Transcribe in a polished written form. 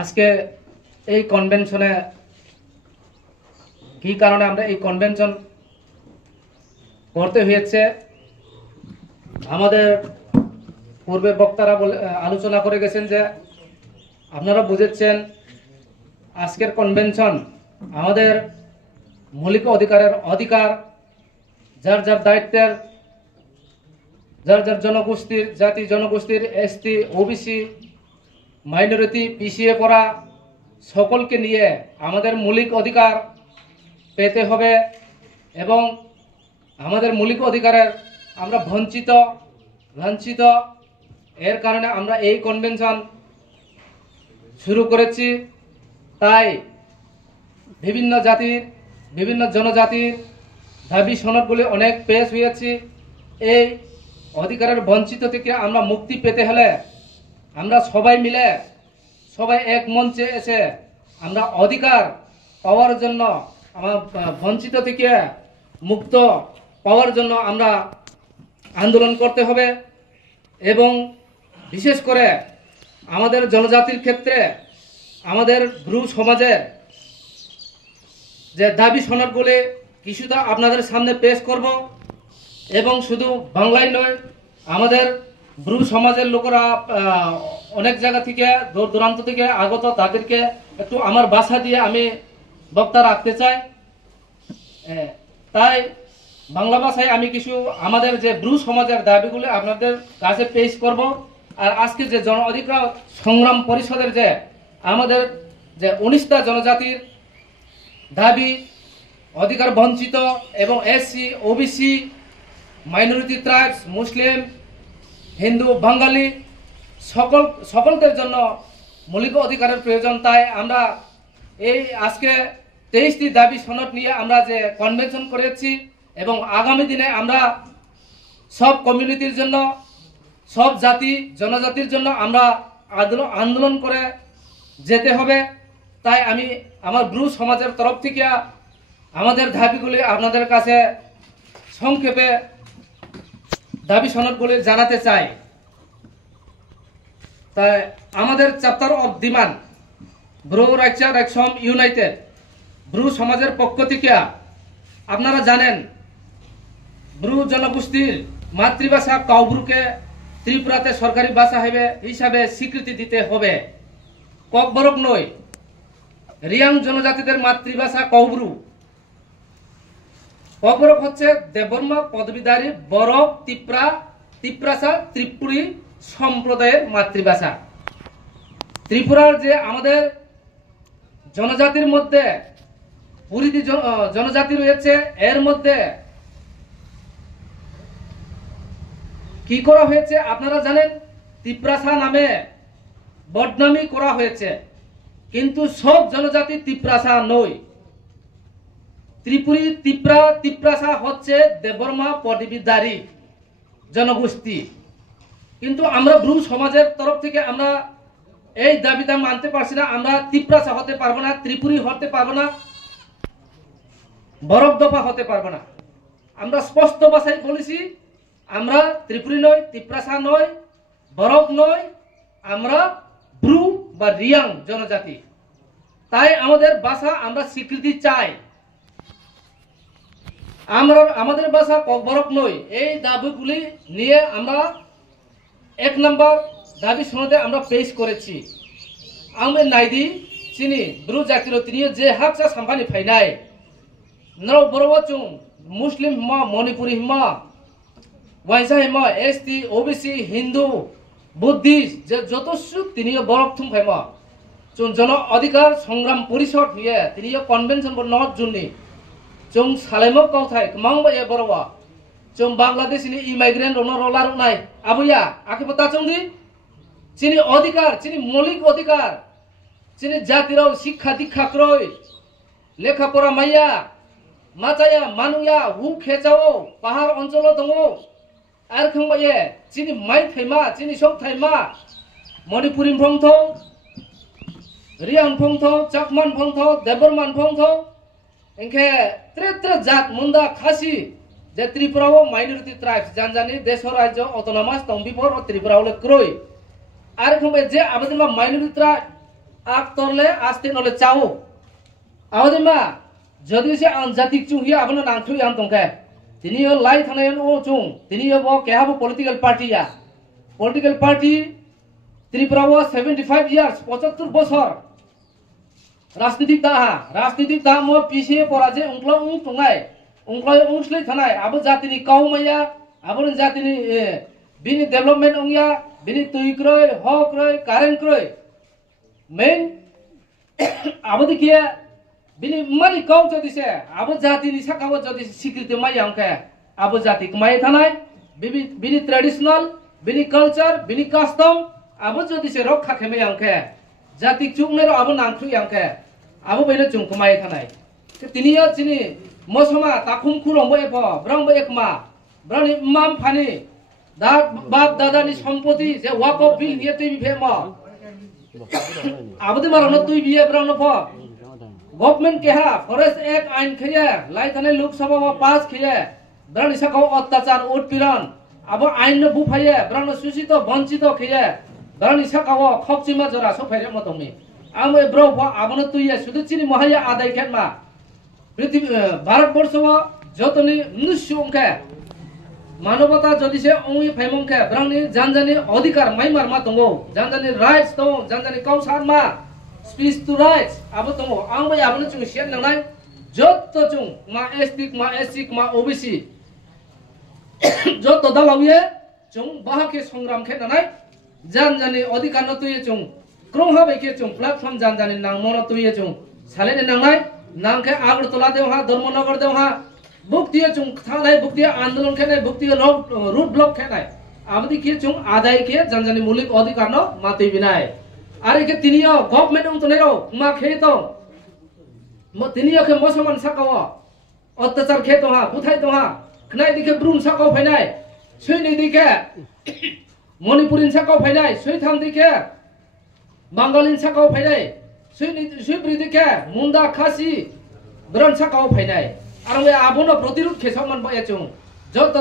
আজকে এই কনভেনশনে কি কারণে আমরা এই কনভেনশন করতে হয়েছে, আমাদের পূর্বে বক্তারা আলোচনা করে গেছেন যে আপনারা বুঝেছেন আজকের কনভেনশন আমাদের মৌলিক অধিকার যার যার দায়িত্বের, যার যার জনগোষ্ঠীর, জাতি জনগোষ্ঠীর, এসটি, ওবিসি, মাইনরিটি, পিছিয়ে পড়া সকলকে নিয়ে আমাদের মৌলিক অধিকার পেতে হবে এবং আমাদের মৌলিক অধিকারের আমরা লাঞ্ছিত এর কারণে আমরা এই কনভেনশন শুরু করেছি। তাই বিভিন্ন জাতির, বিভিন্ন জনজাতির দাবি সনদগুলি অনেক পেশ হয়েছে। এই অধিকারের বঞ্চিত থেকে আমরা মুক্তি পেতে হলে আমরা সবাই মিলে, সবাই এক মঞ্চে এসে আমরা অধিকার পাওয়ার জন্য, আমার বঞ্চিত থেকে মুক্ত পাওয়ার জন্য আমরা আন্দোলন করতে হবে। এবং বিশেষ করে আমাদের জনজাতির ক্ষেত্রে আমাদের ব্রু সমাজের যে দাবি সনদগুলি কিছুটা আপনাদের সামনে পেশ করব এবং শুধু বাংলায় নয়, আমাদের ব্রু সমাজের লোকেরা অনেক জায়গা থেকে, দূর দূরান্ত থেকে আগত, তাদেরকে একটু আমার ভাষা দিয়ে আমি বক্তা রাখতে চাই। তাই বাংলা ভাষায় আমি কিছু আমাদের যে ব্রু সমাজের দাবিগুলি আপনাদের কাছে পেশ করব। আর আজকে যে জন অধিকার সংগ্রাম পরিষদের যে আমাদের যে 19টা জনজাতির দাবি, অধিকার বঞ্চিত এবং এসসি, ওবিসি, মাইনরিটি ট্রাইবস, মুসলিম, হিন্দু, বাঙালি সকলদের জন্য মৌলিক অধিকারের প্রয়োজন। তাই আমরা এই আজকে 23টি দাবি সনদ নিয়ে আমরা যে কনভেনশন করেছি এবং আগামী দিনে আমরা সব কমিউনিটির জন্য, সব জাতি জনজাতির জন্য আমরা আন্দোলন করে যেতে হবে। তাই আমি আমার ব্রু সমাজের তরফ থেকে আমাদের দাবিগুলি আপনাদের কাছে সংক্ষেপে দাবি সনদগুলি জানাতে চাই। তাই আমাদের চ্যাপ্টার অফ ডিমান্ড ব্রু রাইচার একসম ইউনাইটেড ব্রু সমাজের পক্ষ থেকে আপনারা জানেন ব্রু জনগোষ্ঠীর মাতৃভাষা কাউব্রুকে ত্রিপুরাতে সরকারি ভাষা হিসাবে স্বীকৃতি দিতে হবে। ককবরক নয়, রিয়াং জনজাতিদের মাতৃভাষা কাউব্রু। ককবরক হচ্ছে দেববর্মা পদবীধারী বরক তিপ্রাসা ত্রিপুরী সম্প্রদায়ের মাতৃভাষা। ত্রিপুরার যে আমাদের জনজাতির মধ্যে পুরীতি জনজাতি রয়েছে, এর মধ্যে কি করা হয়েছে আপনারা জানেন, তিপ্রাসা নামে বদনামি করা হয়েছে। কিন্তু সব জনজাতি তিপ্রাসা নয়। ত্রিপুরী তিপ্রাসা হচ্ছে দেববর্মা পদবীধারী জনগোষ্ঠী। কিন্তু আমরা ব্রু সমাজের তরফ থেকে আমরা এই দাবিটা মানতে পারছি না। আমরা তিপ্রাসা হতে পারবো না, ত্রিপুরী হতে পারবো না, বরফ দফা হতে পারবো না। আমরা স্পষ্ট ভাষায় বলেছি, আমরা ত্রিপুরী নয়, তিপ্রাসা নয়, বরফ নয়, আমরা ব্রু বা রিয়াং জনজাতি। তাই আমাদের ভাষা আমরা স্বীকৃতি চাই। আমাদের ভাষা ককবরক নয়। এই দাবিগুলি নিয়ে আমরা 1 নম্বর দাবি সনদে আমরা পেশ করেছি। আমি নাইদি চিনি ব্রু জাতির তিনি যে হাকসা সাম্পানি ফাইনাই নর বড়বচুং মুসলিম হিমা, মণিপুরি হিমা, ওয়াইসা হিমা, এসটি, ওবিসি, হিন্দু, বুদ্ধিস্ট যে যতসু তিনি বরফ থুম ফাইমা জন অধিকার সংগ্রাম পরিষদ নিয়ে তিনি কনভেনশন নট জুনি जों सालायमो काउथाय मांबा ए बरवा जों बांग्लादेशनि इमाइग्रेंट रनो रोलार नाय आबुया आके पता चंदी चिनि अधिकार, चिनि मौलिक अधिकार, चिनि जातिराव शिक्षा दीक्षा क्रय लेखा पढ़ा माइया माचाया मानुया हु खेचाओ पाहाड़ अंचलो दङो आर खंबाये चिनि माइ थाइमा, चिनि सक थाइमा, मणिपुरी फंथो, रियान फंथो, चाकमान फंथो, देबरमान फंथो इनके त्रे जात मुंदा खासी जे त्रिपुराव माइनरिटी ट्राइब्स जानजानि देश राज्य ऑटोनोमास तंबिफोर त्रिपुराव क्रय आर खंबाय जे आबदिमा minority tribe aktorle aste nole chao awde ma jodi se an jatik chung hi abono nangthui am tongke tini yo lai thane o chung tini yo bo ke habo political party ya political party Tripura was 75 years 75 বছর রাজনীতিক দাহা মো পিছে পরাজে উংক্লো উংসলে থানায় আবো জাতিনি কাউমাইয়া আবো জাতিনি বিনি development ওংয়া বিনি তুইক্রয় হক্রয় কারেন্টক্রয় main আবো দেখিয়া বিনি মানি কাউ জদিছে আবো জাতিনি সাকাও যদি স্বীকৃতি মাইয়াংকে আবো জাতি কমাই থানায় বিনি ট্র্যাডিশনাল বিনি কালচার বিনি কাস্টম আবো যদি সে রক্ষা খেমে আংকে জাতি চুকনের আবো নাংখ্রুই আংকে আবো বেনে চুংকমাই থানায় তিনিও চিনি মসমা তাকুম খুলংবো এফ ব্রংবো একমা ব্রনি মাম ফানি দা বাপ দাদানি সম্পত্তি যে ওয়াক অফ বিল নিয়ে তুই বিফে ম আবো দি মারনো তুই বিয়ে ব্রংনো फ गवर्नमेंट के हा फॉरेस्ट एक्ट आइन खिया लाई थाने लोकसभा में पास खिया ब्रन इसाको अत्याचार उत्पीड़न अब आइन न बुफाये ब्रन सुचित वंचित खिया ब्रन इसाको खपचिमा जरा सफाइरे मतमी आमो ब्रो आबनो तुइया सुदु चिनि महाया आदाय खेमा पृथ्वी भारत वर्षवा जतनि नुसुंखे मानवता जदि से ओइ फाइमंखे ब्रंनि जानजानि अधिकार माइमार मा दंगो जानजानि राइट्स दं जानजानि काउसार मा speech to rights abo tongo ang bai abno chung sian nangnai jotto chung ma ethnic ma SC ma OBC jotto dalawiye chung bahake songram khe nanai janjani adhikar no tuye chung krong ha bai ke chung platform janjani nang mono tuye chung salene nangnai nangke agartala dew ha dharmanagar dew ha buktiye chung thanai buktiye आंदोलन khe nai buktiye root block khe nai abdi ke chung adai ke janjani mulik adhikar no matei binai আরে কে তিনিও government উন তনেরো মা খেতো তিনিও কে মসমান সাকাও অত্যাচার খেতো হা বুথাই তো হা খনাই দিকে ব্রুন সাকাও ফাইনাই সুইনি দিকে মণিপুরিন সাকাও ফাইনাই সুইথাম দিকে বাঙ্গালিন সাকাও ফাইনাই সুইব্রি দিকে মুন্ডা খাসি ব্রন সাকাও ফাইনাই আর আবনো প্রতিরোধ খেসমান বায়াচুং যত